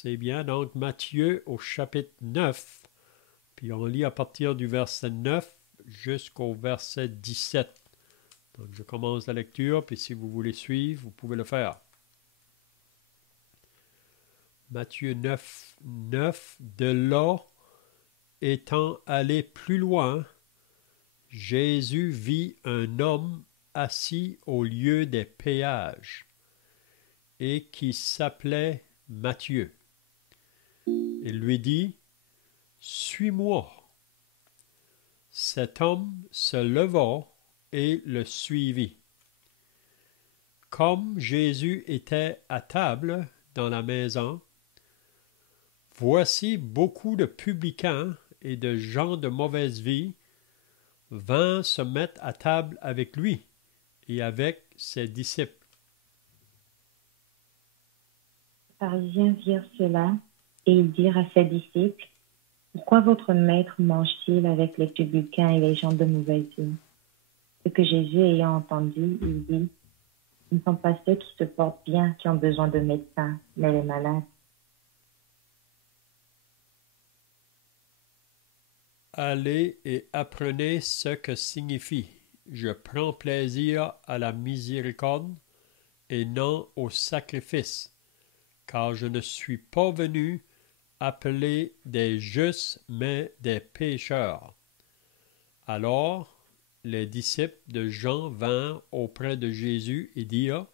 C'est bien. Donc, Matthieu au chapitre 9, puis on lit à partir du verset 9 jusqu'au verset 17. Donc, je commence la lecture, puis si vous voulez suivre, vous pouvez le faire. Matthieu 9, 9. De là, étant allé plus loin, Jésus vit un homme assis au lieu des péages et qui s'appelait Matthieu. Il lui dit, suis-moi. Cet homme se leva et le suivit. Comme Jésus était à table dans la maison, voici beaucoup de publicains et de gens de mauvaise vie vinrent se mettre à table avec lui et avec ses disciples. Les pharisiens virent cela et ils dirent à ses disciples, pourquoi votre maître mange-t-il avec les publicains et les gens de mauvaise vie? Ce que Jésus ayant entendu, il dit, ce ne sont pas ceux qui se portent bien qui ont besoin de médecins, mais les malades. Allez et apprenez ce que signifie « Je prends plaisir à la miséricorde et non au sacrifice, car je ne suis pas venu appeler des justes, mais des pécheurs. » Alors, les disciples de Jean vinrent auprès de Jésus et dirent,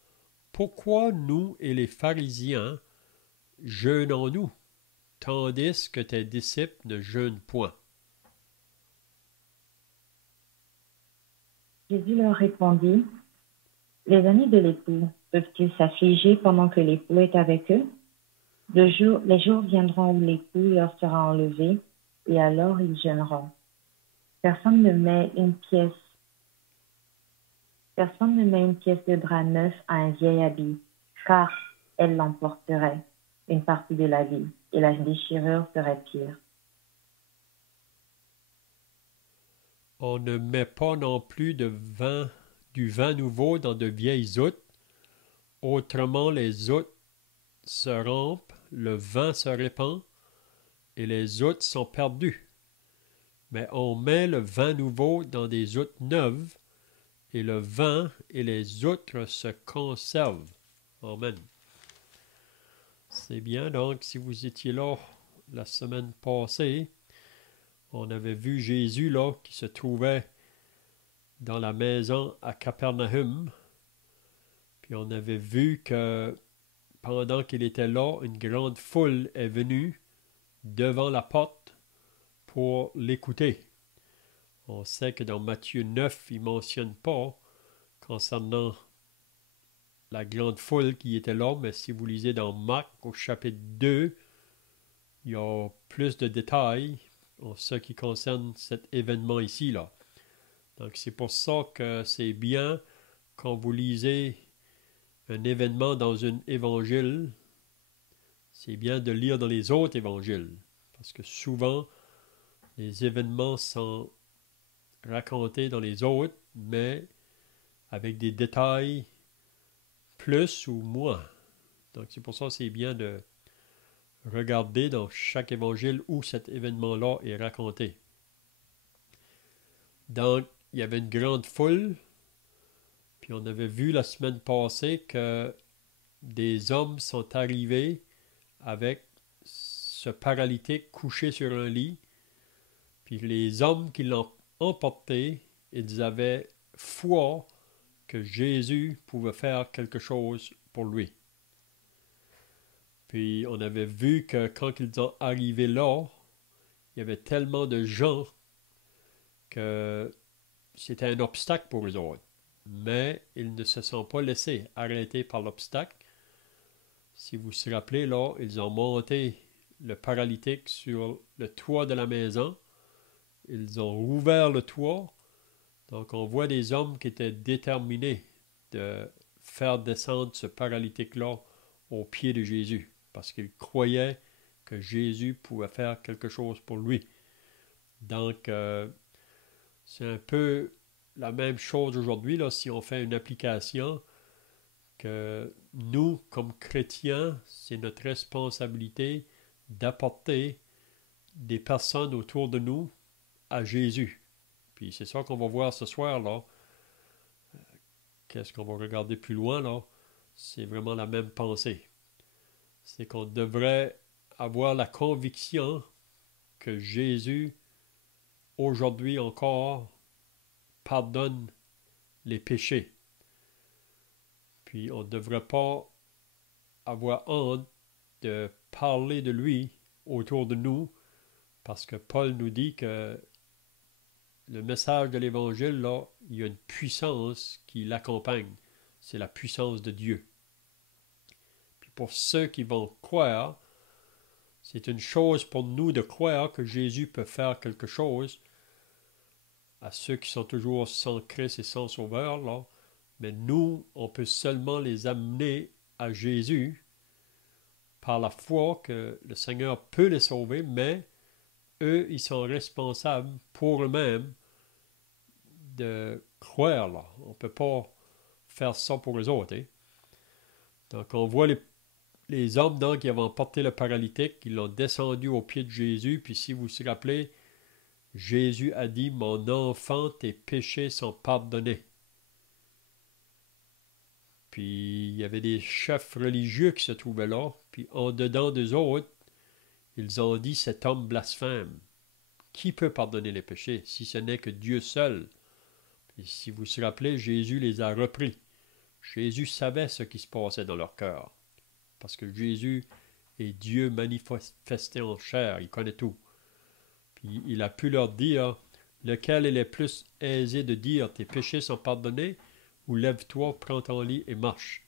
« Pourquoi nous et les pharisiens jeûnons-nous, tandis que tes disciples ne jeûnent point? » Jésus leur répondit, les amis de l'époux peuvent-ils s'affliger pendant que l'époux est avec eux? Les jours viendront où l'époux leur sera enlevé, et alors ils jeûneront. Personne ne met une pièce de drap neuf à un vieil habit, car elle l'emporterait une partie de la vie, et la déchirure serait pire. On ne met pas non plus du vin nouveau dans de vieilles outres, autrement les outres se rompent, le vin se répand, et les outres sont perdues. Mais on met le vin nouveau dans des outres neuves, et le vin et les outres se conservent. Amen. C'est bien, donc, si vous étiez là la semaine passée, on avait vu Jésus là qui se trouvait dans la maison à Capernaum. Puis on avait vu que pendant qu'il était là, une grande foule est venue devant la porte pour l'écouter. On sait que dans Matthieu 9, il ne mentionne pas concernant la grande foule qui était là, mais si vous lisez dans Marc au chapitre 2, il y a plus de détails en ce qui concerne cet événement ici, là. Donc c'est pour ça que c'est bien quand vous lisez un événement dans un évangile, c'est bien de lire dans les autres évangiles, parce que souvent les événements sont racontés dans les autres, mais avec des détails plus ou moins. Donc c'est pour ça que c'est bien de regarder dans chaque évangile où cet événement-là est raconté. Donc, il y avait une grande foule, puis on avait vu la semaine passée que des hommes sont arrivés avec ce paralytique couché sur un lit, puis les hommes qui l'ont emporté, ils avaient foi que Jésus pouvait faire quelque chose pour lui. Puis on avait vu que quand ils sont arrivés là, il y avait tellement de gens que c'était un obstacle pour eux autres. Mais ils ne se sont pas laissés arrêter par l'obstacle. Si vous vous rappelez, là, ils ont monté le paralytique sur le toit de la maison. Ils ont rouvert le toit. Donc on voit des hommes qui étaient déterminés de faire descendre ce paralytique-là au pied de Jésus, parce qu'ils croyaient que Jésus pouvait faire quelque chose pour lui. Donc, c'est un peu la même chose aujourd'hui, là, si on fait une application, que nous, comme chrétiens, c'est notre responsabilité d'apporter des personnes autour de nous à Jésus. Puis c'est ça qu'on va voir ce soir, là. Qu'est-ce qu'on va regarder plus loin, là? C'est vraiment la même pensée. C'est qu'on devrait avoir la conviction que Jésus, aujourd'hui encore, pardonne les péchés. Puis on ne devrait pas avoir honte de parler de lui autour de nous, parce que Paul nous dit que le message de l'Évangile, là, il y a une puissance qui l'accompagne. C'est la puissance de Dieu. Puis pour ceux qui vont croire, c'est une chose pour nous de croire que Jésus peut faire quelque chose. À ceux qui sont toujours sans Christ et sans Sauveur, là, mais nous, on peut seulement les amener à Jésus par la foi que le Seigneur peut les sauver, mais eux, ils sont responsables pour eux-mêmes de croire. Là. On ne peut pas faire ça pour les autres. Hein? Donc, on voit les hommes donc, qui avaient emporté le paralytique, ils l'ont descendu au pied de Jésus, puis si vous vous rappelez, Jésus a dit, « Mon enfant, tes péchés sont pardonnés. » Puis il y avait des chefs religieux qui se trouvaient là, puis en dedans d'eux autres, ils ont dit, « Cet homme blasphème. Qui peut pardonner les péchés, si ce n'est que Dieu seul? » Puis si vous vous rappelez, Jésus les a repris. Jésus savait ce qui se passait dans leur cœur, parce que Jésus est Dieu manifesté en chair, il connaît tout. Puis il a pu leur dire, lequel est le plus aisé de dire, « Tes péchés sont pardonnés » ou « Lève-toi, prends ton lit et marche. »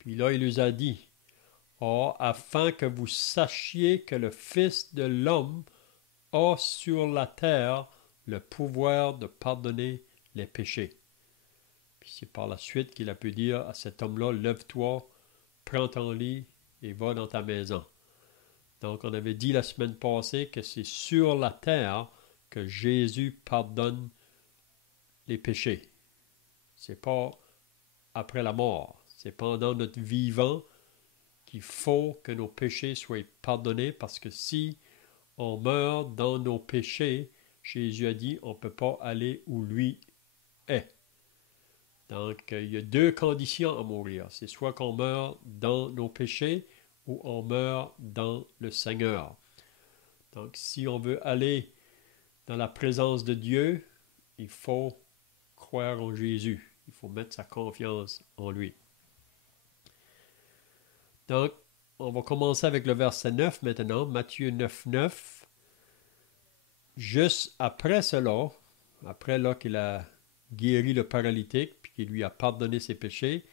Puis là, il nous a dit, « Or, afin que vous sachiez que le Fils de l'homme a sur la terre le pouvoir de pardonner les péchés. » Puis c'est par la suite qu'il a pu dire à cet homme-là, « Lève-toi, prends ton lit et va dans ta maison. » Donc, on avait dit la semaine passée que c'est sur la terre que Jésus pardonne les péchés. C'est pas après la mort. C'est pendant notre vivant qu'il faut que nos péchés soient pardonnés, parce que si on meurt dans nos péchés, Jésus a dit, on ne peut pas aller où lui est. Donc, il y a deux conditions à mourir. C'est soit qu'on meurt dans nos péchés ou on meurt dans le Seigneur. Donc, si on veut aller dans la présence de Dieu, il faut croire en Jésus. Il faut mettre sa confiance en lui. Donc, on va commencer avec le verset 9 maintenant, Matthieu 9, 9. Juste après cela, après là qu'il a guéri le paralytique, puis qu'il lui a pardonné ses péchés,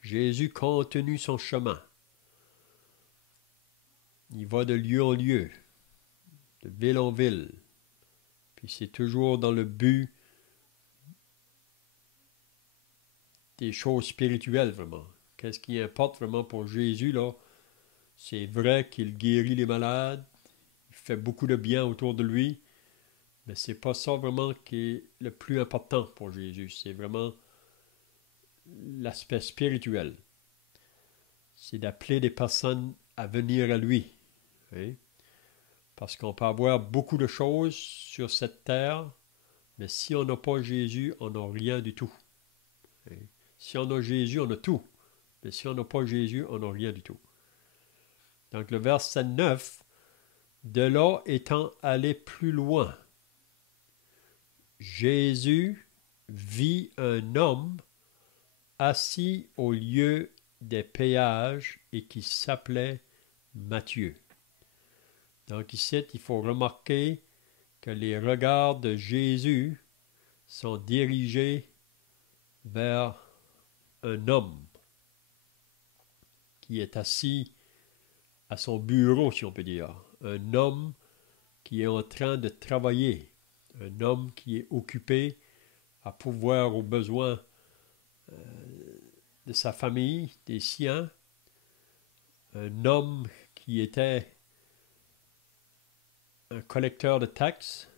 Jésus continue son chemin. Il va de lieu en lieu, de ville en ville. Puis c'est toujours dans le but des choses spirituelles, vraiment. Qu'est-ce qui importe vraiment pour Jésus, là? C'est vrai qu'il guérit les malades, il fait beaucoup de bien autour de lui, mais c'est pas ça vraiment qui est le plus important pour Jésus. C'est vraiment l'aspect spirituel. C'est d'appeler des personnes à venir à lui. Hein? Parce qu'on peut avoir beaucoup de choses sur cette terre, mais si on n'a pas Jésus, on n'a rien du tout. Hein? Si on a Jésus, on a tout. Mais si on n'a pas Jésus, on n'a rien du tout. Donc le verset 9, de là étant allé plus loin, Jésus vit un homme assis au lieu des péages et qui s'appelait Matthieu. Donc ici, il faut remarquer que les regards de Jésus sont dirigés vers un homme qui est assis à son bureau, si on peut dire. Un homme qui est en train de travailler. Un homme qui est occupé à pourvoir aux besoins de sa famille, des siens. Un homme qui était un collecteur de taxes.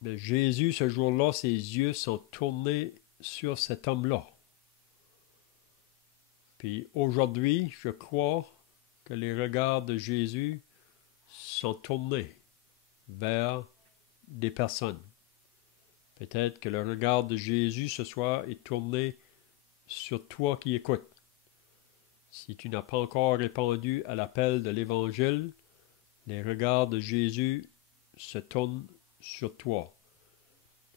Mais Jésus, ce jour-là, ses yeux sont tournés sur cet homme-là. Puis aujourd'hui, je crois que les regards de Jésus sont tournés vers des personnes. Peut-être que le regard de Jésus ce soir est tourné sur toi qui écoutes. Si tu n'as pas encore répondu à l'appel de l'Évangile, les regards de Jésus se tournent sur toi.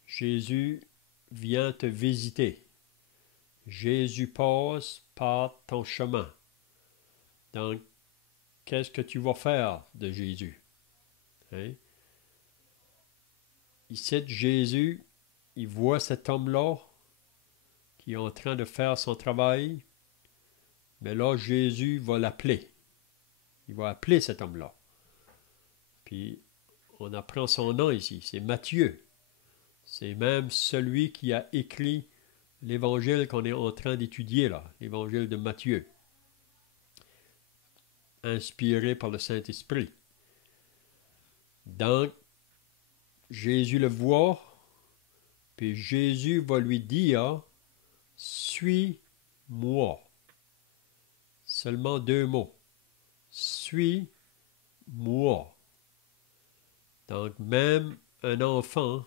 Jésus vient te visiter. Jésus passe par ton chemin. Donc, qu'est-ce que tu vas faire de Jésus? Hein? Ici, Jésus, il voit cet homme-là qui est en train de faire son travail, mais là, Jésus va l'appeler. Il va appeler cet homme-là. Puis, on apprend son nom ici, c'est Matthieu. C'est même celui qui a écrit l'évangile qu'on est en train d'étudier là, l'évangile de Matthieu, inspiré par le Saint-Esprit. Donc, Jésus le voit, puis Jésus va lui dire, « Suis-moi ». Seulement 2 mots. « Suis-moi ». Donc, même un enfant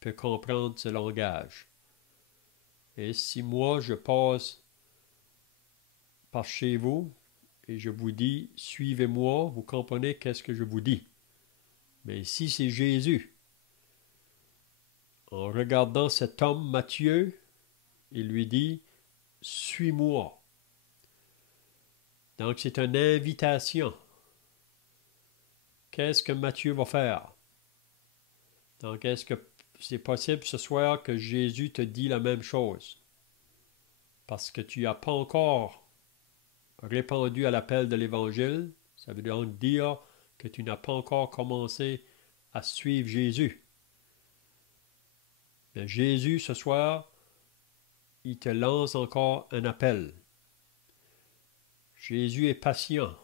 peut comprendre ce langage. Et si moi, je passe par chez vous et je vous dis « Suivez-moi », vous comprenez qu'est-ce que je vous dis. Mais ici, c'est Jésus. En regardant cet homme, Matthieu, il lui dit « Suis-moi ». Donc, c'est une invitation. Qu'est-ce que Matthieu va faire? Donc, est-ce que c'est possible ce soir que Jésus te dit la même chose? Parce que tu n'as pas encore répondu à l'appel de l'Évangile, ça veut donc dire que tu n'as pas encore commencé à suivre Jésus. Mais Jésus, ce soir, il te lance encore un appel. Jésus est patient.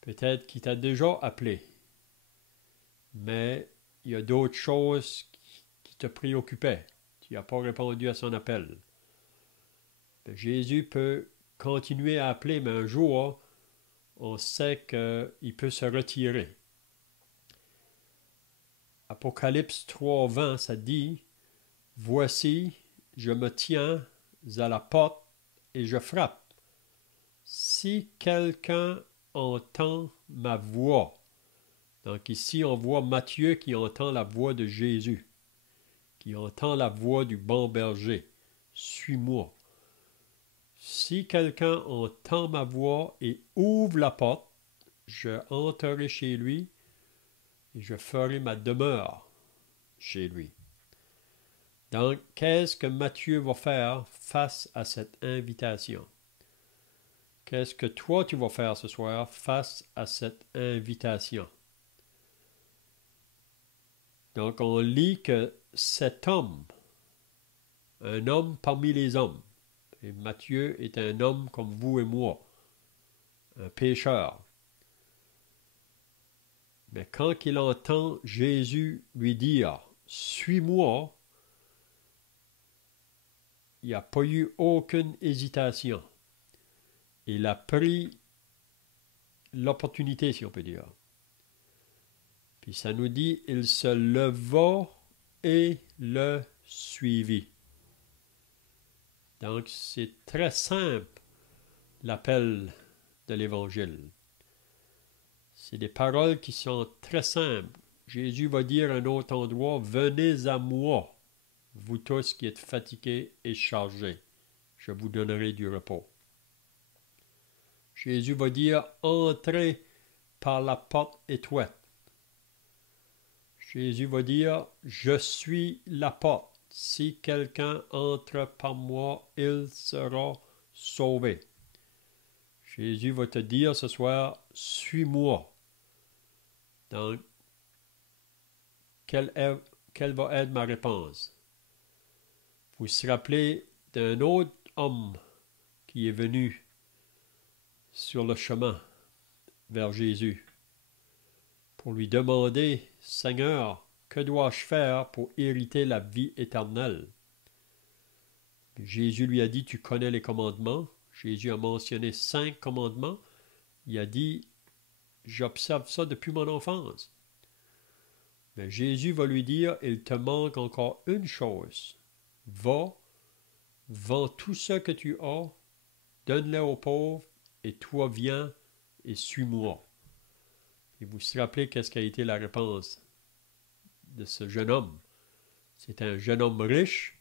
Peut-être qu'il t'a déjà appelé, mais il y a d'autres choses qui te préoccupaient. Tu n'as pas répondu à son appel. Mais Jésus peut continuer à appeler, mais un jour, on sait qu'il peut se retirer. Apocalypse 3:20, ça dit « Voici, je me tiens à la porte et je frappe. Si quelqu'un entend ma voix. » Donc ici, on voit Matthieu qui entend la voix de Jésus, qui entend la voix du bon berger. « Suis-moi. » Si quelqu'un entend ma voix et ouvre la porte, je entrerai chez lui et je ferai ma demeure chez lui. Donc, qu'est-ce que Matthieu va faire face à cette invitation? Qu'est-ce que toi tu vas faire ce soir face à cette invitation? Donc, on lit que cet homme, un homme parmi les hommes, et Matthieu est un homme comme vous et moi, un pécheur. Mais quand il entend Jésus lui dire « Suis-moi », il n'y a pas eu aucune hésitation. Il a pris l'opportunité, si on peut dire. Puis ça nous dit « Il se leva et le suivit ». Donc c'est très simple, l'appel de l'Évangile. C'est des paroles qui sont très simples. Jésus va dire à un autre endroit « Venez à moi, vous tous qui êtes fatigués et chargés, je vous donnerai du repos. » Jésus va dire « Entrez par la porte étroite. » Jésus va dire « Je suis la porte. Si quelqu'un entre par moi, il sera sauvé. » Jésus va te dire ce soir « Suis-moi. » Donc, quelle va être ma réponse? Vous vous rappelez d'un autre homme qui est venu sur le chemin vers Jésus pour lui demander « Seigneur, que dois-je faire pour hériter la vie éternelle? » Jésus lui a dit, tu connais les commandements. Jésus a mentionné 5 commandements. Il a dit, j'observe ça depuis mon enfance. Mais Jésus va lui dire, il te manque encore une chose. Va, vends tout ce que tu as, donne-le aux pauvres, et toi viens et suis-moi. Et vous vous rappelez qu'est-ce qu'a été la réponse de ce jeune homme? C'était un jeune homme riche,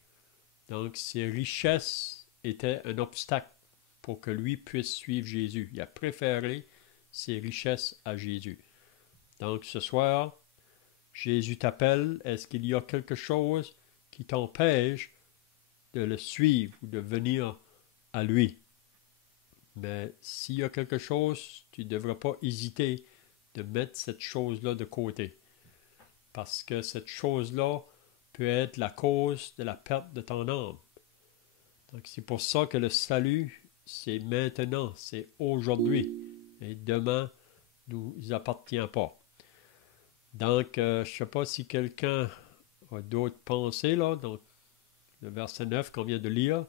donc ses richesses étaient un obstacle pour que lui puisse suivre Jésus. Il a préféré ses richesses à Jésus. Donc ce soir, Jésus t'appelle. Est-ce qu'il y a quelque chose qui t'empêche de le suivre ou de venir à lui? Mais s'il y a quelque chose, tu ne devrais pas hésiter de mettre cette chose-là de côté. Parce que cette chose-là peut être la cause de la perte de ton âme. Donc c'est pour ça que le salut, c'est maintenant, c'est aujourd'hui. Et demain, ne nous appartient pas. Donc, je ne sais pas si quelqu'un a d'autres pensées, là. Donc, le verset 9 qu'on vient de lire.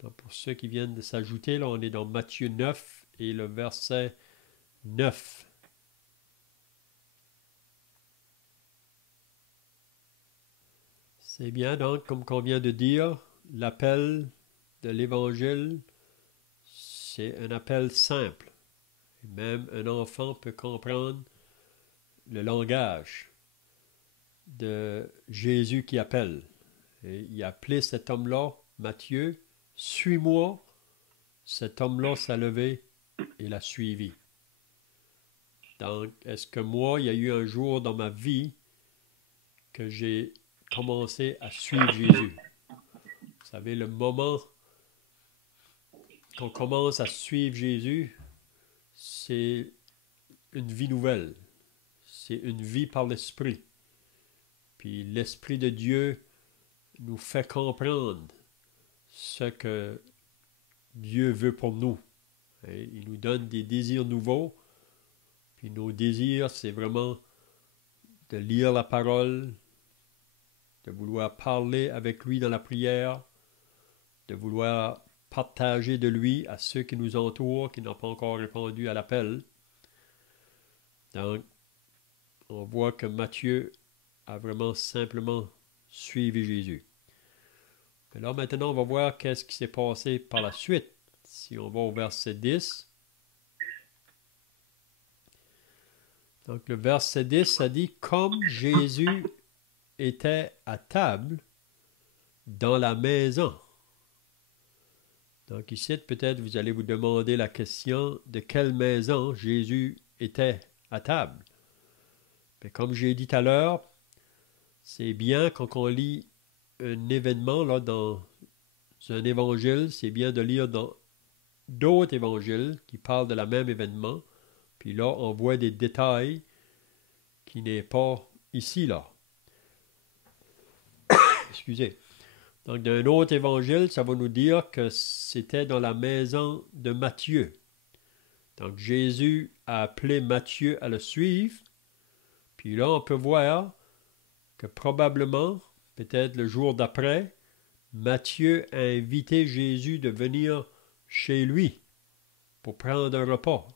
Donc, pour ceux qui viennent de s'ajouter, là, on est dans Matthieu 9 et le verset 9. C'est bien, donc, comme qu'on vient de dire, l'appel de l'Évangile, c'est un appel simple. Et même un enfant peut comprendre le langage de Jésus qui appelle. Et il a appelé cet homme-là, Matthieu, suis-moi. Cet homme-là s'est levé et l'a suivi. Donc, est-ce que moi, il y a eu un jour dans ma vie que j'ai commencé à suivre Jésus? Vous savez, le moment qu'on commence à suivre Jésus, c'est une vie nouvelle. C'est une vie par l'Esprit. Puis l'Esprit de Dieu nous fait comprendre ce que Dieu veut pour nous. Et il nous donne des désirs nouveaux. Puis nos désirs, c'est vraiment de lire la parole, de vouloir parler avec lui dans la prière, de vouloir partager de lui à ceux qui nous entourent, qui n'ont pas encore répondu à l'appel. Donc, on voit que Matthieu a vraiment simplement suivi Jésus. Alors maintenant, on va voir qu'est-ce qui s'est passé par la suite. Si on va au verset 10. Donc le verset 10, ça dit « Comme Jésus était à table dans la maison ». Donc ici, peut-être vous allez vous demander la question de quelle maison Jésus était à table. Mais comme j'ai dit tout à l'heure, c'est bien quand on lit un événement là, dans un évangile, c'est bien de lire dans d'autres évangiles qui parlent de la même événement. Puis là, on voit des détails qui n'est pas ici, là. Excusez. Donc, dans un autre évangile, ça va nous dire que c'était dans la maison de Matthieu. Donc, Jésus a appelé Matthieu à le suivre. Puis là, on peut voir que probablement, peut-être le jour d'après, Matthieu a invité Jésus de venir chez lui pour prendre un repas.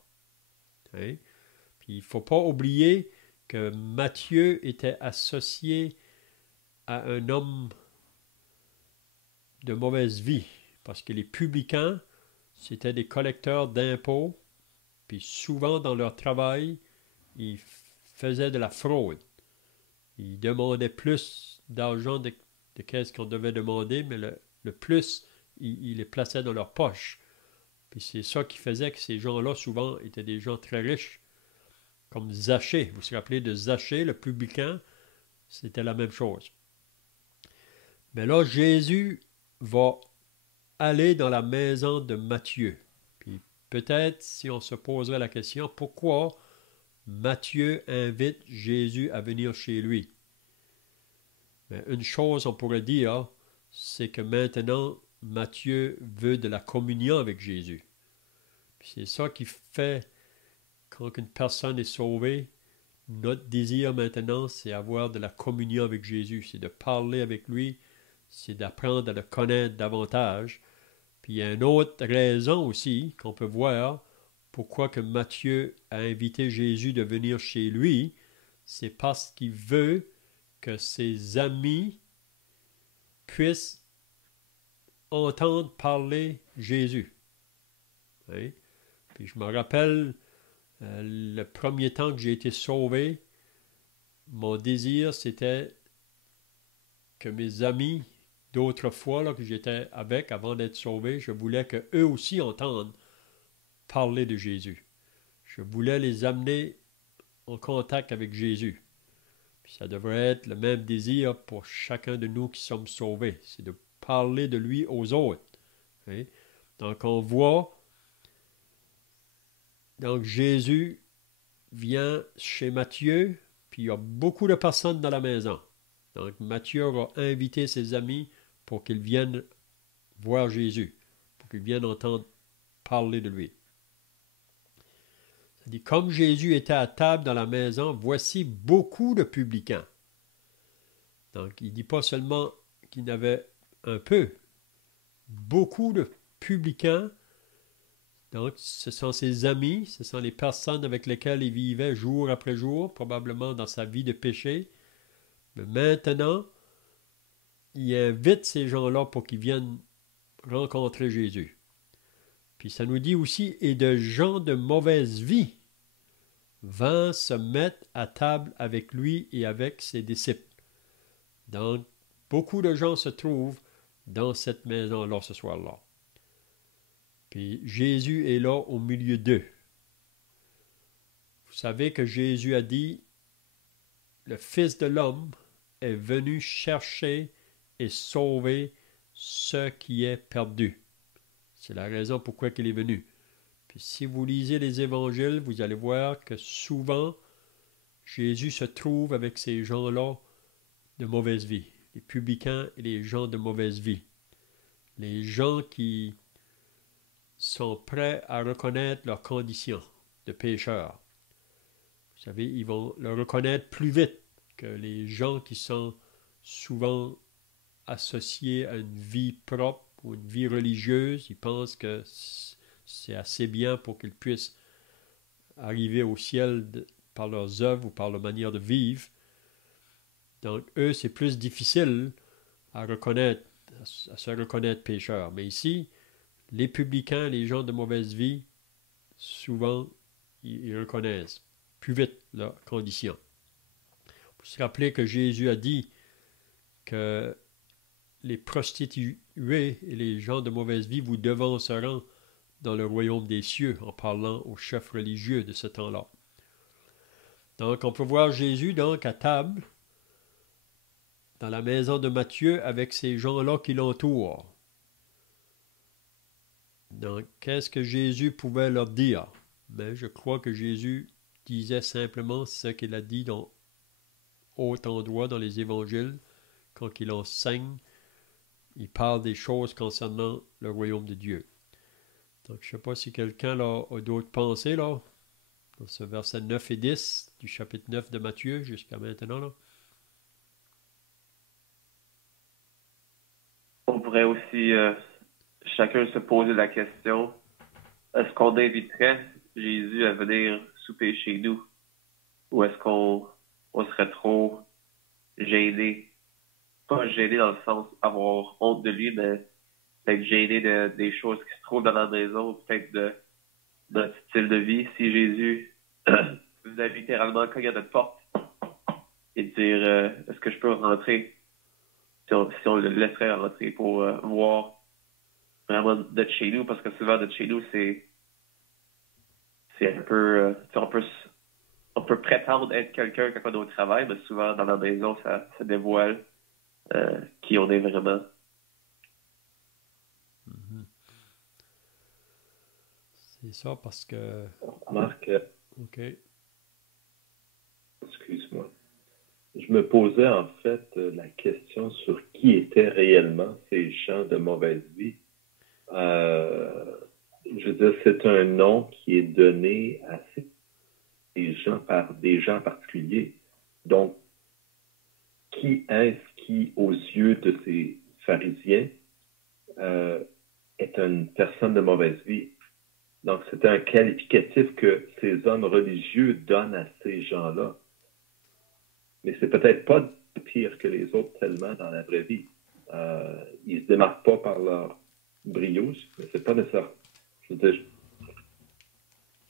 Hein? Puis il ne faut pas oublier que Matthieu était associé à un homme de mauvaise vie, parce que les publicains, c'était des collecteurs d'impôts, puis souvent dans leur travail, ils faisaient de la fraude. Ils demandaient plus d'argent de qu'est-ce qu'on devait demander, mais le plus, ils les plaçaient dans leur poche. Puis c'est ça qui faisait que ces gens-là, souvent, étaient des gens très riches, comme Zachée. Vous vous rappelez de Zachée, le publicain, c'était la même chose. Mais là, Jésus va aller dans la maison de Matthieu. Puis peut-être, si on se poserait la question, pourquoi Matthieu invite Jésus à venir chez lui? Mais une chose, on pourrait dire, c'est que maintenant, Matthieu veut de la communion avec Jésus. Puis c'est ça qui fait, quand une personne est sauvée, notre désir maintenant, c'est avoir de la communion avec Jésus, c'est de parler avec lui, c'est d'apprendre à le connaître davantage. Puis il y a une autre raison aussi qu'on peut voir pourquoi que Matthieu a invité Jésus de venir chez lui, c'est parce qu'il veut que ses amis puissent entendre parler Jésus. Hein? Puis je me rappelle, le premier temps que j'ai été sauvé, mon désir, c'était que mes amis d'autrefois là, que j'étais avec avant d'être sauvé, je voulais qu'eux aussi entendent parler de Jésus. Je voulais les amener en contact avec Jésus. Puis ça devrait être le même désir pour chacun de nous qui sommes sauvés, c'est de parler de lui aux autres. Hein? Donc on voit, donc Jésus vient chez Matthieu, puis il y a beaucoup de personnes dans la maison. Donc Matthieu va inviter ses amis pour qu'ils viennent voir Jésus, pour qu'ils viennent entendre parler de lui. Ça dit, comme Jésus était à table dans la maison, voici beaucoup de publicains. Donc il ne dit pas seulement qu'il y en avait un peu, beaucoup de publicains. Donc, ce sont ses amis, ce sont les personnes avec lesquelles il vivait jour après jour, probablement dans sa vie de péché. Mais maintenant, il invite ces gens-là pour qu'ils viennent rencontrer Jésus. Puis ça nous dit aussi, et de gens de mauvaise vie vinrent se mettre à table avec lui et avec ses disciples. Donc, beaucoup de gens se trouvent dans cette maison-là ce soir-là. Puis Jésus est là au milieu d'eux. Vous savez que Jésus a dit, le Fils de l'homme est venu chercher et sauver ce qui est perdu. C'est la raison pourquoi il est venu. Puis si vous lisez les évangiles, vous allez voir que souvent, Jésus se trouve avec ces gens-là de mauvaise vie, les publicains et les gens de mauvaise vie. Les gens qui sont prêts à reconnaître leur condition de pécheurs. Vous savez, ils vont le reconnaître plus vite que les gens qui sont souvent associés à une vie propre ou une vie religieuse. Ils pensent que c'est assez bien pour qu'ils puissent arriver au ciel par leurs œuvres ou par leur manière de vivre. Donc, eux, c'est plus difficile à reconnaître, à se reconnaître pécheurs. Mais ici, les publicains, les gens de mauvaise vie, souvent, ils reconnaissent plus vite leur condition. Il faut se rappeler que Jésus a dit que les prostituées et les gens de mauvaise vie vous devanceront dans le royaume des cieux, en parlant aux chefs religieux de ce temps-là. Donc, on peut voir Jésus donc à table dans la maison de Matthieu avec ces gens-là qui l'entourent. Donc, qu'est-ce que Jésus pouvait leur dire? Mais je crois que Jésus disait simplement ce qu'il a dit dans autre endroit dans les évangiles, quand il enseigne, il parle des choses concernant le royaume de Dieu. Donc, je ne sais pas si quelqu'un là, a d'autres pensées là, dans ce verset 9 et 10 du chapitre 9 de Matthieu jusqu'à maintenant. Là. On pourrait aussi chacun se poser la question, est-ce qu'on inviterait Jésus à venir souper chez nous? Ou est-ce qu'on serait trop gêné? Pas gêné dans le sens avoir honte de lui, mais peut-être gêné des choses qui se trouvent dans la maison, ou peut-être de notre style de vie. Si Jésus venait littéralement cogner à notre porte et dire est-ce que je peux rentrer? Si on le laisserait rentrer pour voir vraiment d'être chez nous, parce que souvent d'être chez nous, c'est un peu on peut prétendre être quelqu'un quand on est au travail, mais souvent dans la maison, ça dévoile qui on est vraiment. Mm-hmm. C'est ça parce que... Marc, OK. excuse-moi. Je me posais en fait la question sur qui étaient réellement ces gens de mauvaise vie. Je veux dire, c'est un nom qui est donné à ces gens par des gens particuliers. Donc, qui est-ce qui, aux yeux de ces pharisien est une personne de mauvaise vie. Donc, c'est un qualificatif que ces hommes religieux donnent à ces gens-là. Mais c'est peut-être pas pire que les autres tellement dans la vraie vie. Ils se démarquent pas par leur brio, mais c'est pas nécessaire. Je veux dire,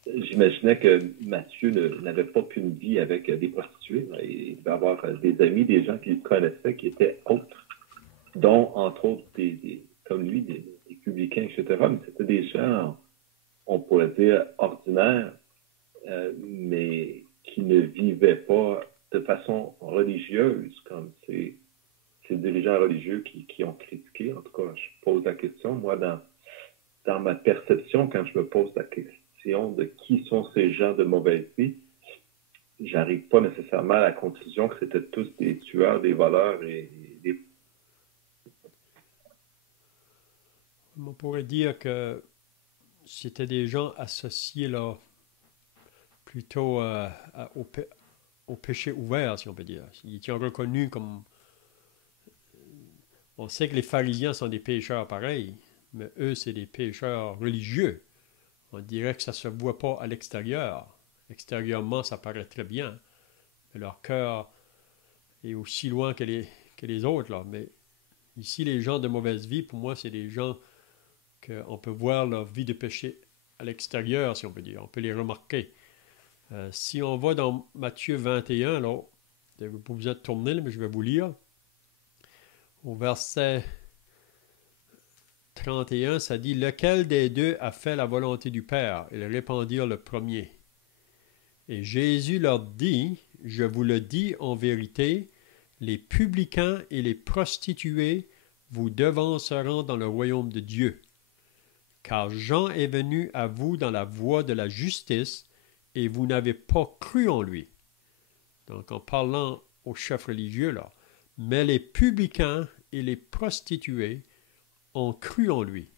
j'imaginais que Matthieu n'avait pas qu'une vie avec des prostituées. Il devait avoir des amis, des gens qu'il connaissait qui étaient autres, dont, entre autres, comme lui, des publicains, etc. Mais c'était des gens, on pourrait dire, ordinaires, mais qui ne vivaient pas de façon religieuse, comme ces dirigeants religieux qui ont critiqué. En tout cas, je pose la question, moi, dans ma perception, quand je me pose la question de qui sont ces gens de mauvaise vie, j'arrive pas nécessairement à la conclusion que c'était tous des tueurs, des voleurs et des... On pourrait dire que c'était des gens associés là, plutôt au péché ouvert, si on peut dire. Ils étaient reconnus comme... On sait que les pharisiens sont des pécheurs pareils, mais eux, c'est des pécheurs religieux. On dirait que ça ne se voit pas à l'extérieur. Extérieurement, ça paraît très bien. Mais leur cœur est aussi loin que les autres. Là. Mais ici, les gens de mauvaise vie, pour moi, c'est des gens qu'on peut voir leur vie de péché à l'extérieur, si on peut dire. On peut les remarquer. Si on va dans Matthieu 21, là, vous n'avez pas besoin de tourner, mais je vais vous lire. Au verset 31, ça dit « Lequel des deux a fait la volonté du Père ?» Ils répondirent le premier. Et Jésus leur dit « Je vous le dis en vérité, les publicains et les prostituées vous devanceront dans le royaume de Dieu. Car Jean est venu à vous dans la voie de la justice, et vous n'avez pas cru en lui. » Donc en parlant aux chefs religieux, là, « Mais les publicains et les prostituées ont cru en lui.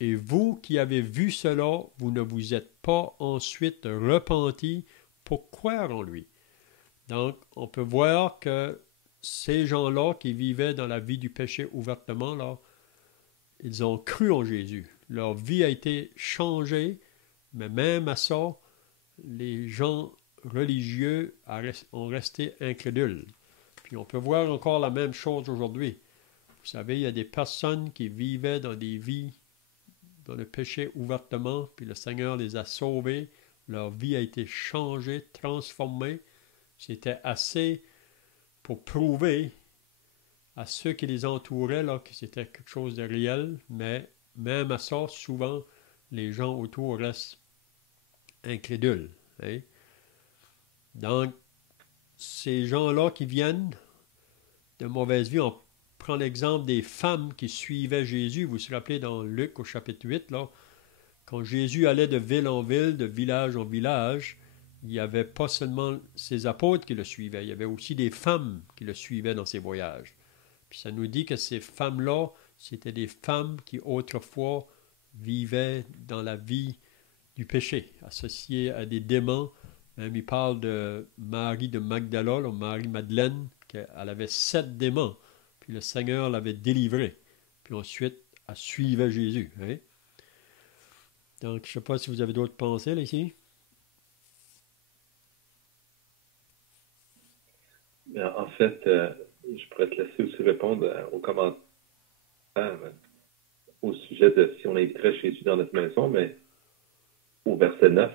Et vous qui avez vu cela, vous ne vous êtes pas ensuite repentis pour croire en lui. » Donc, on peut voir que ces gens-là qui vivaient dans la vie du péché ouvertement, là, ils ont cru en Jésus. Leur vie a été changée, mais même à ça, les gens religieux ont resté incrédules. Puis on peut voir encore la même chose aujourd'hui. Vous savez, il y a des personnes qui vivaient dans des vies, dans le péché ouvertement, puis le Seigneur les a sauvés, leur vie a été changée, transformée. C'était assez pour prouver à ceux qui les entouraient là, que c'était quelque chose de réel, mais même à ça, souvent, les gens autour restent incrédules. Hein? Donc, ces gens-là qui viennent de mauvaise vie, on prend l'exemple des femmes qui suivaient Jésus. Vous vous rappelez dans Luc au chapitre 8, là, quand Jésus allait de ville en ville, de village en village, il n'y avait pas seulement ses apôtres qui le suivaient, il y avait aussi des femmes qui le suivaient dans ses voyages. Puis ça nous dit que ces femmes-là, c'était des femmes qui autrefois vivaient dans la vie du péché, associées à des démons. Même il parle de Marie de Magdala, là, Marie-Madeleine, qu'elle avait 7 démons. Puis le Seigneur l'avait délivrée. Puis ensuite, elle suivait Jésus. Hein? Donc, je ne sais pas si vous avez d'autres pensées là, ici. En fait, je pourrais te laisser aussi répondre aux commentaires au sujet de si on inviterait Jésus dans notre maison, mais au verset 9,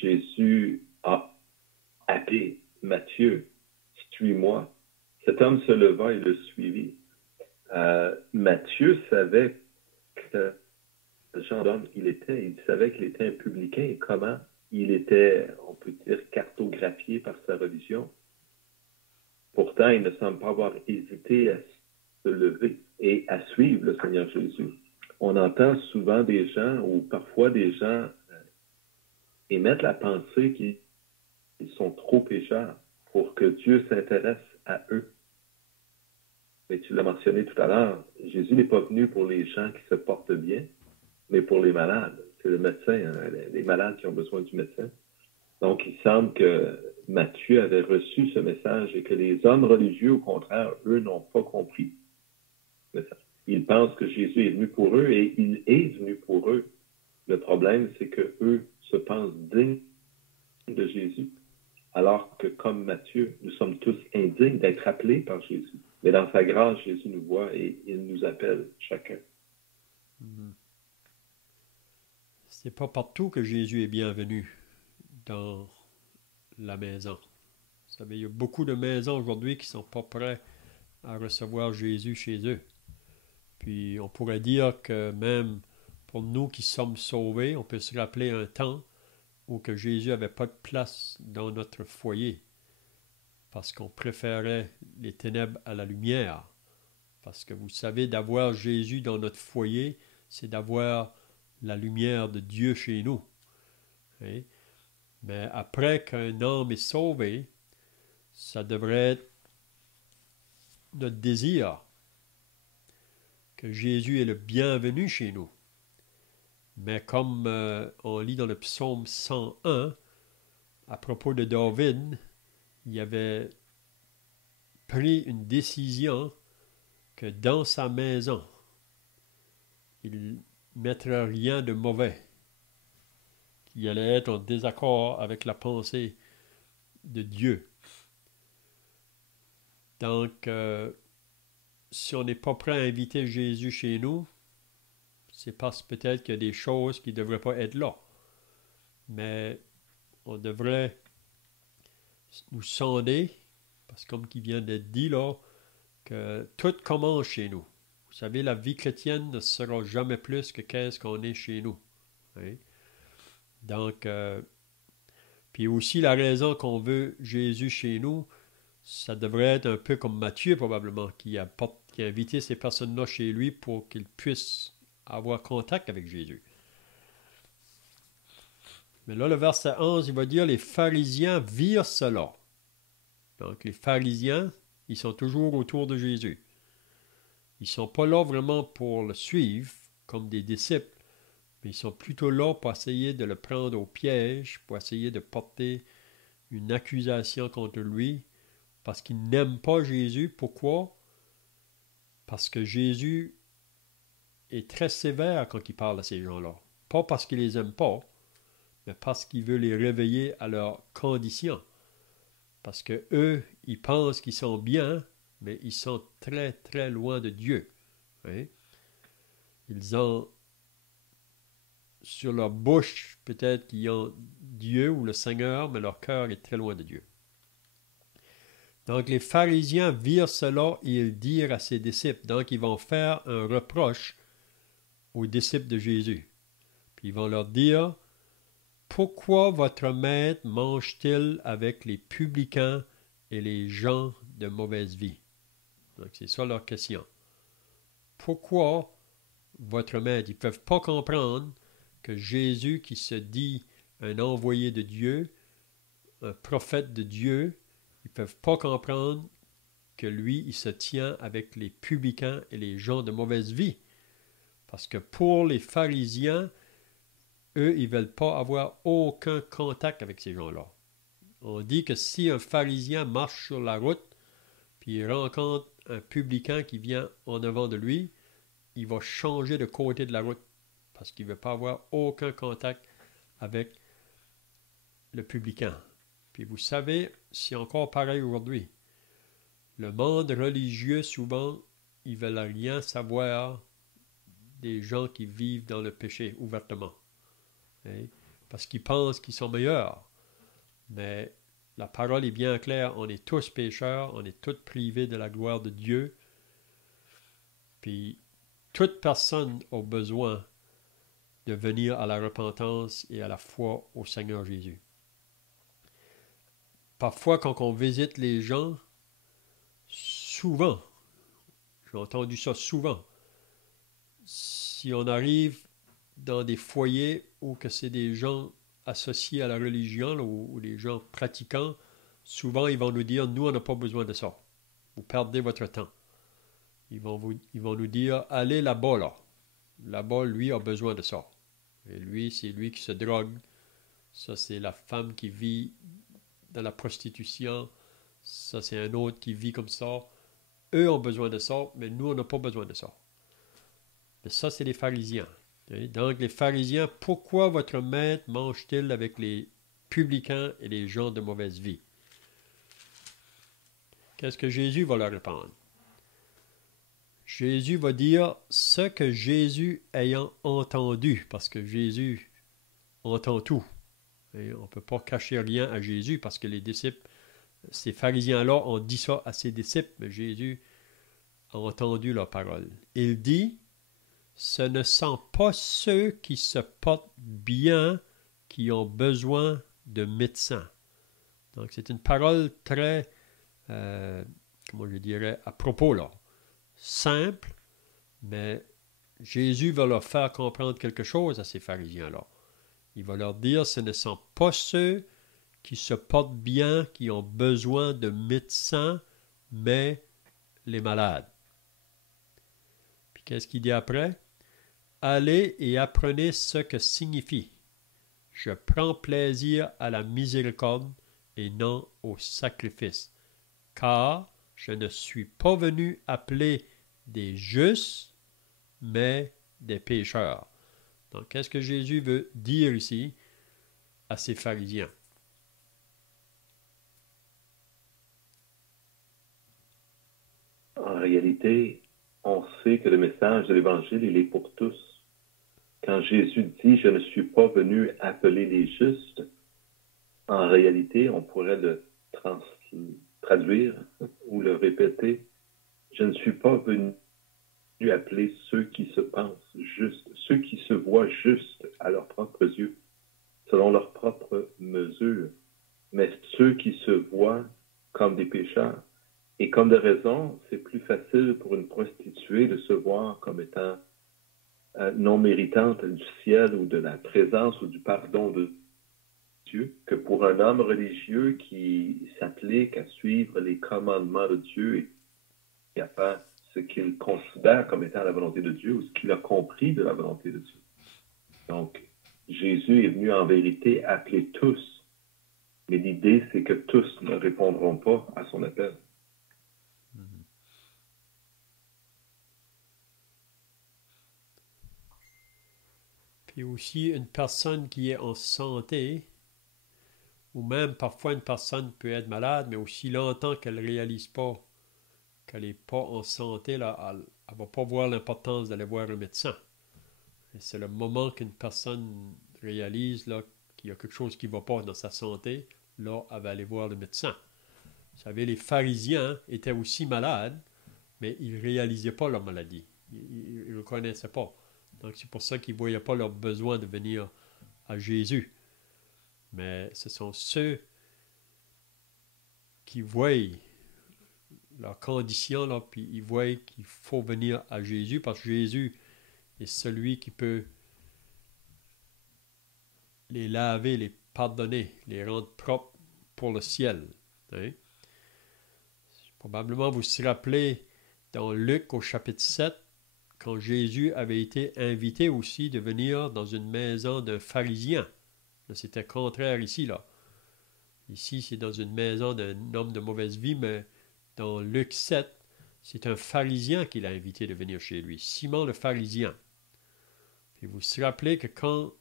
Jésus a appelé Matthieu, suis-moi. Cet homme se leva et le suivit. Matthieu savait que le genre d'homme il savait qu'il était un publicain et comment il était, on peut dire, cartographié par sa religion. Pourtant, il ne semble pas avoir hésité à se lever et à suivre le Seigneur Jésus. On entend souvent des gens, ou parfois des gens, émettre la pensée qu'ils sont trop pécheurs pour que Dieu s'intéresse à eux. Mais tu l'as mentionné tout à l'heure, Jésus n'est pas venu pour les gens qui se portent bien, mais pour les malades. C'est le médecin, hein, les malades qui ont besoin du médecin. Donc, il semble que Matthieu avait reçu ce message et que les hommes religieux, au contraire, eux, n'ont pas compris. Ils pensent que Jésus est venu pour eux et il est venu pour eux. Le problème, c'est que eux se pensent dignes de Jésus, alors que comme Matthieu, nous sommes tous indignes d'être appelés par Jésus. Mais dans sa grâce, Jésus nous voit et il nous appelle chacun. C'est pas partout que Jésus est bienvenu dans la maison. Vous savez, il y a beaucoup de maisons aujourd'hui qui ne sont pas prêts à recevoir Jésus chez eux. Puis on pourrait dire que même pour nous qui sommes sauvés, on peut se rappeler un temps où que Jésus n'avait pas de place dans notre foyer parce qu'on préférait les ténèbres à la lumière. Parce que vous savez, d'avoir Jésus dans notre foyer, c'est d'avoir la lumière de Dieu chez nous. Hein? Mais après qu'un homme est sauvé, ça devrait être notre désir que Jésus est le bienvenu chez nous. Mais comme on lit dans le psaume 101, à propos de David, il avait pris une décision que dans sa maison, il ne mettrait rien de mauvais, qu'il allait être en désaccord avec la pensée de Dieu. Donc, si on n'est pas prêt à inviter Jésus chez nous, c'est parce peut-être qu'il y a des choses qui ne devraient pas être là. Mais on devrait nous sonder, parce que comme il vient d'être dit là, que tout commence chez nous. Vous savez, la vie chrétienne ne sera jamais plus que qu'est-ce qu'on est chez nous. Hein? Donc, puis aussi la raison qu'on veut Jésus chez nous, ça devrait être un peu comme Matthieu probablement, qui a invité ces personnes-là chez lui pour qu'ils puissent avoir contact avec Jésus. Mais là, le verset 11, il va dire, les pharisiens virent cela. Donc, les pharisiens, ils sont toujours autour de Jésus. Ils ne sont pas là vraiment pour le suivre comme des disciples, mais ils sont plutôt là pour essayer de le prendre au piège, pour essayer de porter une accusation contre lui, parce qu'ils n'aiment pas Jésus. Pourquoi? Parce que Jésus est très sévère quand il parle à ces gens-là. Pas parce qu'il les aime pas, mais parce qu'il veut les réveiller à leurs conditions. Parce que eux, ils pensent qu'ils sont bien, mais ils sont très, très loin de Dieu. Hein? Ils ont sur leur bouche, peut-être qu'ils ont Dieu ou le Seigneur, mais leur cœur est très loin de Dieu. Donc les pharisiens virent cela et ils dirent à ses disciples. Donc ils vont faire un reproche aux disciples de Jésus. Puis ils vont leur dire, pourquoi votre maître mange-t-il avec les publicains et les gens de mauvaise vie? Donc c'est ça leur question. Pourquoi votre maître? Ils ne peuvent pas comprendre que Jésus, qui se dit un envoyé de Dieu, un prophète de Dieu, ils ne peuvent pas comprendre que lui, il se tient avec les publicains et les gens de mauvaise vie. Parce que pour les pharisiens, eux, ils ne veulent pas avoir aucun contact avec ces gens-là. On dit que si un pharisien marche sur la route, puis il rencontre un publicain qui vient en avant de lui, il va changer de côté de la route, parce qu'il ne veut pas avoir aucun contact avec le publicain. Puis vous savez, c'est encore pareil aujourd'hui. Le monde religieux, souvent, ils ne veulent rien savoir des gens qui vivent dans le péché ouvertement. Hein? Parce qu'ils pensent qu'ils sont meilleurs. Mais la parole est bien claire, on est tous pécheurs, on est tous privés de la gloire de Dieu. Puis toute personne a besoin de venir à la repentance et à la foi au Seigneur Jésus. Parfois, quand on visite les gens, souvent, j'ai entendu ça souvent, si on arrive dans des foyers où que c'est des gens associés à la religion là, ou des gens pratiquants, souvent ils vont nous dire, nous on n'a pas besoin de ça. Vous perdez votre temps. Ils vont nous dire, allez là-bas là. Là-bas, lui a besoin de ça. Et lui, c'est lui qui se drogue. Ça, c'est la femme qui vit dans la prostitution. Ça, c'est un autre qui vit comme ça. eux ont besoin de ça, mais nous, on n'a pas besoin de ça. Mais ça, c'est les pharisiens. Donc, les pharisiens, pourquoi votre maître mange-t-il avec les publicains et les gens de mauvaise vie? Qu'est-ce que Jésus va leur répondre? Jésus va dire ce que Jésus ayant entendu, parce que Jésus entend tout. Et on ne peut pas cacher rien à Jésus, parce que les disciples, ces pharisiens-là, ont dit ça à ses disciples, mais Jésus a entendu leur parole. Il dit, ce ne sont pas ceux qui se portent bien qui ont besoin de médecins. Donc, c'est une parole très, comment je dirais, à propos, là. Simple, mais Jésus va leur faire comprendre quelque chose à ces pharisiens-là. Il va leur dire, ce ne sont pas ceux qui se portent bien qui ont besoin de médecins, mais les malades. Puis qu'est-ce qu'il dit après? Allez et apprenez ce que signifie. Je prends plaisir à la miséricorde et non au sacrifice, car je ne suis pas venu appeler des justes, mais des pécheurs. Donc, qu'est-ce que Jésus veut dire ici à ces pharisiens? En réalité, on sait que le message de l'Évangile, il est pour tous. Quand Jésus dit « Je ne suis pas venu appeler les justes », en réalité, on pourrait le traduire ou le répéter. Je ne suis pas venu appeler ceux qui se pensent justes, ceux qui se voient justes à leurs propres yeux, selon leurs propres mesures, mais ceux qui se voient comme des pécheurs. Et comme de raison, c'est plus facile pour une prostituée de se voir comme étant non méritante du ciel ou de la présence ou du pardon de Dieu, que pour un homme religieux qui s'applique à suivre les commandements de Dieu et à faire ce qu'il considère comme étant la volonté de Dieu ou ce qu'il a compris de la volonté de Dieu. Donc, Jésus est venu en vérité appeler tous, mais l'idée, c'est que tous ne répondront pas à son appel. Puis aussi, une personne qui est en santé, ou même parfois une personne peut être malade, mais aussi longtemps qu'elle ne réalise pas qu'elle n'est pas en santé, là, elle ne va pas voir l'importance d'aller voir un médecin. Et c'est le moment qu'une personne réalise là, qu'il y a quelque chose qui ne va pas dans sa santé, là, elle va aller voir le médecin. Vous savez, les pharisiens étaient aussi malades, mais ils ne réalisaient pas leur maladie. Ils ne reconnaissaient pas. Donc, c'est pour ça qu'ils ne voyaient pas leur besoin de venir à Jésus. Mais ce sont ceux qui voient leur condition, là, puis ils voient qu'il faut venir à Jésus, parce que Jésus est celui qui peut les laver, les pardonner, les rendre propres pour le ciel. Hein? Probablement, vous vous rappelez dans Luc au chapitre 7, quand Jésus avait été invité aussi de venir dans une maison d'un pharisien. C'était contraire ici, là. Ici, c'est dans une maison d'un homme de mauvaise vie, mais dans Luc 7, c'est un pharisien qui l'a invité de venir chez lui, Simon le pharisien. Et vous vous rappelez que quand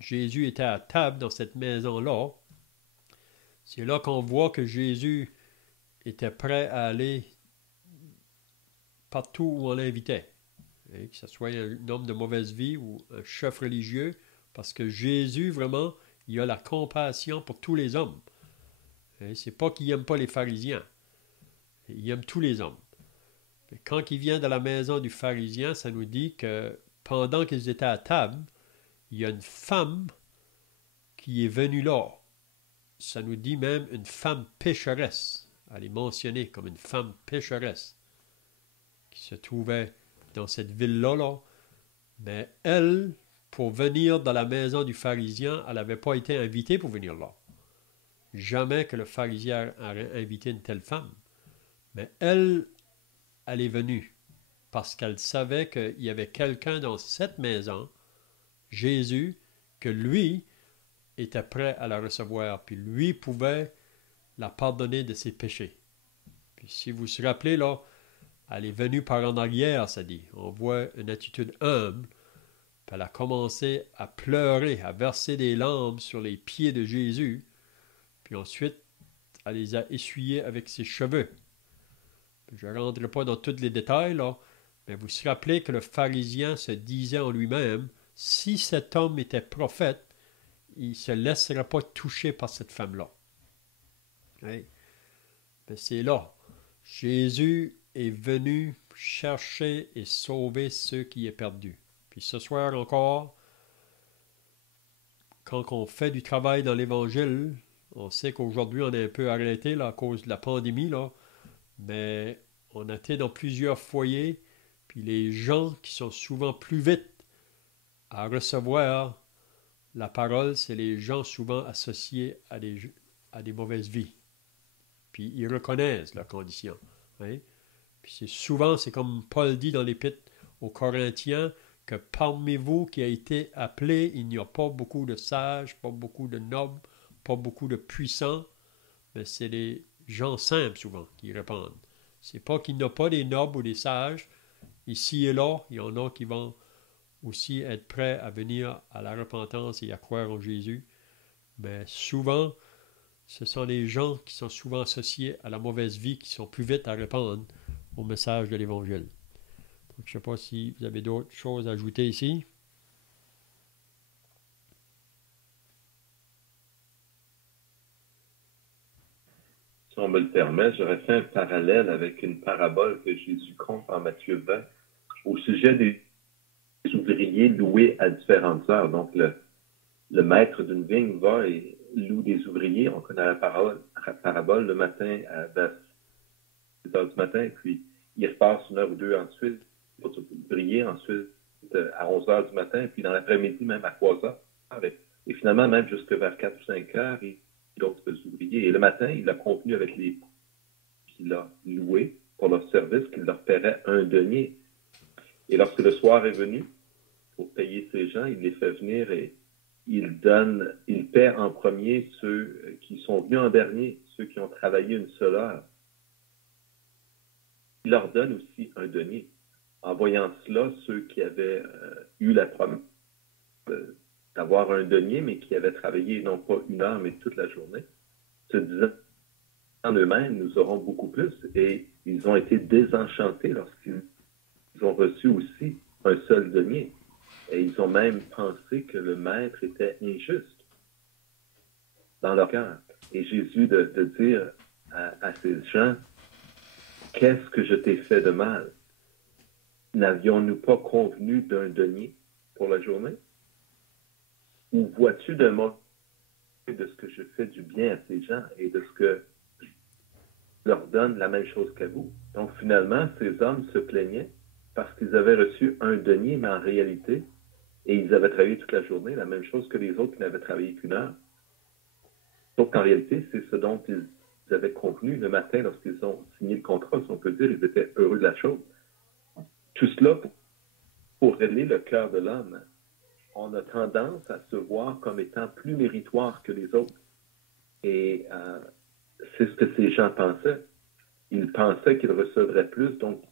Jésus était à table dans cette maison-là, c'est là qu'on voit que Jésus était prêt à aller partout où on l'invitait. Que ce soit un homme de mauvaise vie ou un chef religieux, parce que Jésus, vraiment, il a la compassion pour tous les hommes. C'est pas qu'il n'aime pas les pharisiens. Il aime tous les hommes. Et quand il vient dans la maison du pharisien, ça nous dit que pendant qu'ils étaient à table, il y a une femme qui est venue là. Ça nous dit même une femme pécheresse. Elle est mentionnée comme une femme pécheresse qui se trouvait dans cette ville-là. Là. Mais elle, pour venir dans la maison du pharisien, elle n'avait pas été invitée pour venir là. Jamais que le pharisien aurait invité une telle femme. Mais elle est venue parce qu'elle savait qu'il y avait quelqu'un dans cette maison, Jésus, que lui était prêt à la recevoir, puis lui pouvait la pardonner de ses péchés. Puis si vous vous rappelez, là, Elle est venue par en arrière, ça dit. On voit une attitude humble. Puis elle a commencé à pleurer, à verser des larmes sur les pieds de Jésus. Puis ensuite, elle les a essuyés avec ses cheveux. Je ne rentrerai pas dans tous les détails, là, mais vous vous rappelez que le pharisien se disait en lui-même, si cet homme était prophète, il ne se laisserait pas toucher par cette femme-là. Oui. Mais c'est là. Jésus est venu chercher et sauver ceux qui est perdus. Puis ce soir encore, quand on fait du travail dans l'Évangile, on sait qu'aujourd'hui on est un peu arrêté là, à cause de la pandémie, là, mais on a été dans plusieurs foyers, puis les gens qui sont souvent plus vite à recevoir la parole, c'est les gens souvent associés à des mauvaises vies. Puis ils reconnaissent leur condition. Hein? Puis c'est comme Paul dit dans l'Épître aux Corinthiens, que parmi vous qui a été appelé, il n'y a pas beaucoup de sages, pas beaucoup de nobles, pas beaucoup de puissants, mais c'est les gens simples souvent qui répondent. C'est pas qu'il n'y a pas des nobles ou des sages. Ici et là, il y en a qui vont aussi être prêts à venir à la repentance et à croire en Jésus. Mais souvent, ce sont les gens qui sont souvent associés à la mauvaise vie qui sont plus vite à répondre au message de l'Évangile. Donc, je ne sais pas si vous avez d'autres choses à ajouter ici. Si on me le permet, j'aurais fait un parallèle avec une parabole que Jésus compte en Matthieu 20 au sujet des ouvriers loués à différentes heures. Donc, le maître d'une vigne va et loue des ouvriers. On connaît la parabole le matin à 6 heures du matin, puis il repasse 1 heure ou 2 ensuite, d'autres ouvriers, ensuite à 11 heures du matin, puis dans l'après-midi même à 3 heures. Et finalement, même jusque vers 4 ou 5 heures, d'autres ouvriers. Et le matin, il a convenu avec les qu'il a loués pour leur service qu'il leur paierait 1 denier. Et lorsque le soir est venu, pour payer ces gens, il les fait venir et il paie en premier ceux qui sont venus en dernier, ceux qui ont travaillé une seule heure. Il leur donne aussi 1 denier. En voyant cela, ceux qui avaient eu la promesse d'avoir 1 denier, mais qui avaient travaillé non pas 1 heure, mais toute la journée, se disant en eux-mêmes, nous aurons beaucoup plus. Et ils ont été désenchantés lorsqu'ils ont reçu aussi 1 seul denier. Et ils ont même pensé que le maître était injuste dans leur cœur. Et Jésus de dire à ces gens, qu'est-ce que je t'ai fait de mal? N'avions-nous pas convenu d'1 denier pour la journée? Ou vois-tu d'un mot de ce que je fais du bien à ces gens et de ce que je leur donne la même chose qu'à vous? Donc finalement, ces hommes se plaignaient parce qu'ils avaient reçu 1 denier, mais en réalité, et ils avaient travaillé toute la journée, la même chose que les autres qui n'avaient travaillé qu'1 heure. Sauf qu'en réalité, c'est ce dont ils avaient convenu le matin lorsqu'ils ont signé le contrat, si on peut dire, ils étaient heureux de la chose. Tout cela pour régler le cœur de l'homme. On a tendance à se voir comme étant plus méritoire que les autres. Et c'est ce que ces gens pensaient. Ils pensaient qu'ils recevraient plus, donc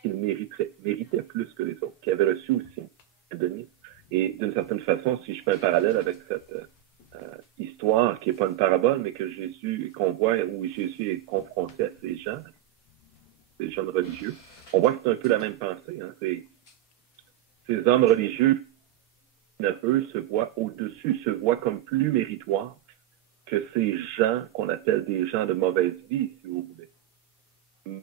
qu'ils méritaient plus que les autres, qui avaient reçu aussi un denier. Et d'une certaine façon, si je fais un parallèle avec cette histoire, qui n'est pas une parabole, mais qu'on voit où Jésus est confronté à ces gens religieux, on voit que c'est un peu la même pensée. Hein? Ces hommes religieux, eux, se voient au-dessus, se voient comme plus méritoires que ces gens qu'on appelle des gens de mauvaise vie, si vous voulez.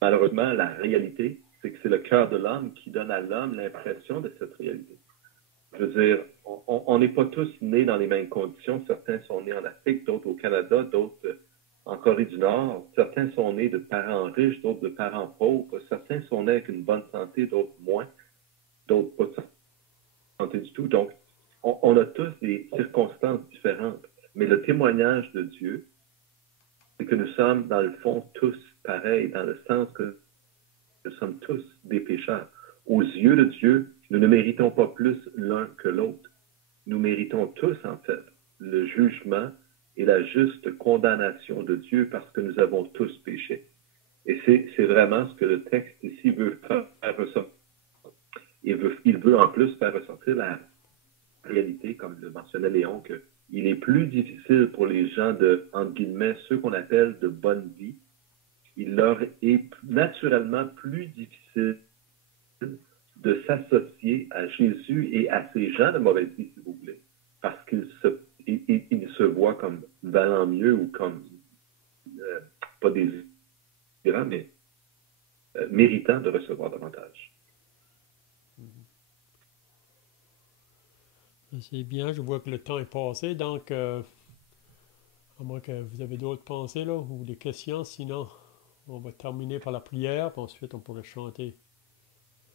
Malheureusement, la réalité, c'est que c'est le cœur de l'homme qui donne à l'homme l'impression de cette réalité. Je veux dire, on n'est pas tous nés dans les mêmes conditions. Certains sont nés en Afrique, d'autres au Canada, d'autres en Corée du Nord. Certains sont nés de parents riches, d'autres de parents pauvres. Certains sont nés avec une bonne santé, d'autres moins, d'autres pas de santé du tout. Donc, on a tous des circonstances différentes. Mais le témoignage de Dieu, c'est que nous sommes, dans le fond, tous pareils, dans le sens que nous sommes tous des pécheurs. Aux yeux de Dieu, nous ne méritons pas plus l'un que l'autre. Nous méritons tous, en fait, le jugement et la juste condamnation de Dieu parce que nous avons tous péché. Et c'est vraiment ce que le texte ici veut faire ressortir. Il veut en plus faire ressortir la réalité, comme le mentionnait Léon, qu'il est plus difficile pour les gens de, entre guillemets, ceux qu'on appelle de bonne vie. Il leur est naturellement plus difficile de s'associer à Jésus et à ces gens de mauvaise vie, si vous voulez, parce qu'ils se voient comme valant mieux ou comme, pas désirants, mais méritants de recevoir davantage. C'est bien, je vois que le temps est passé, donc à moins que vous avez d'autres pensées là, ou des questions, sinon on va terminer par la prière, puis ensuite on pourrait chanter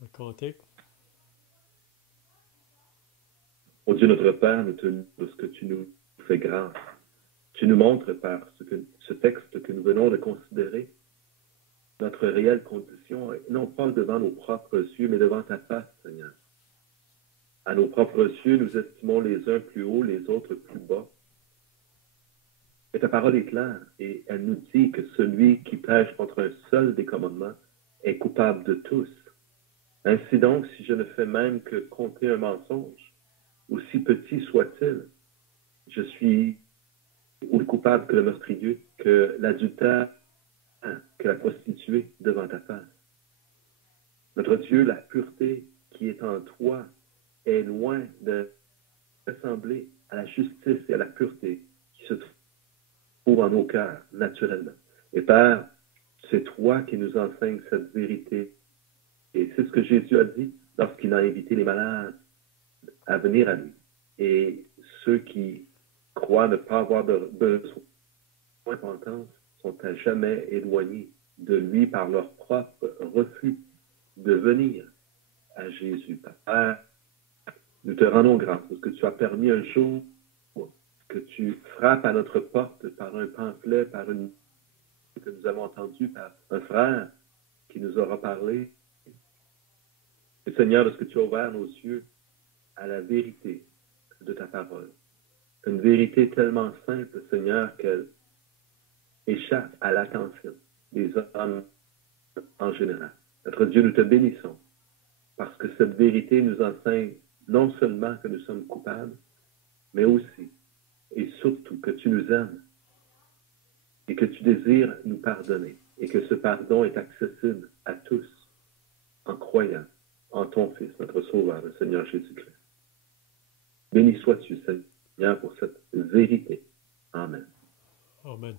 un cantique. Ô Dieu notre Père, nous te louons parce que tu nous fais grâce. Tu nous montres par ce texte que nous venons de considérer notre réelle condition, non pas devant nos propres yeux, mais devant ta face, Seigneur. À nos propres yeux, nous estimons les uns plus hauts, les autres plus bas. Et ta parole est claire, et elle nous dit que celui qui pêche contre un seul des commandements est coupable de tous. Ainsi donc, si je ne fais même que compter un mensonge, aussi petit soit-il, je suis ou coupable que le meurtrier, que l'adultère, que la prostituée devant ta face. Notre Dieu, la pureté qui est en toi est loin de ressembler à la justice et à la pureté qui se trouvent en nos cœurs, naturellement. Et Père, c'est toi qui nous enseignes cette vérité. Et c'est ce que Jésus a dit lorsqu'il a invité les malades à venir à lui. Et ceux qui croient ne pas avoir de besoin de repentance sont à jamais éloignés de lui par leur propre refus de venir à Jésus. Père, nous te rendons grâce parce que tu as permis un jour que tu frappes à notre porte par un pamphlet, par une que nous avons entendu par un frère qui nous aura parlé. Et Seigneur, parce que tu as ouvert nos yeux à la vérité de ta parole. Une vérité tellement simple, Seigneur, qu'elle échappe à l'attention des hommes en général. Notre Dieu, nous te bénissons parce que cette vérité nous enseigne non seulement que nous sommes coupables, mais aussi et surtout que tu nous aimes et que tu désires nous pardonner et que ce pardon est accessible à tous en croyant en ton Fils, notre Sauveur, le Seigneur Jésus-Christ. Béni sois-tu, Seigneur, pour cette vérité. Amen. Amen.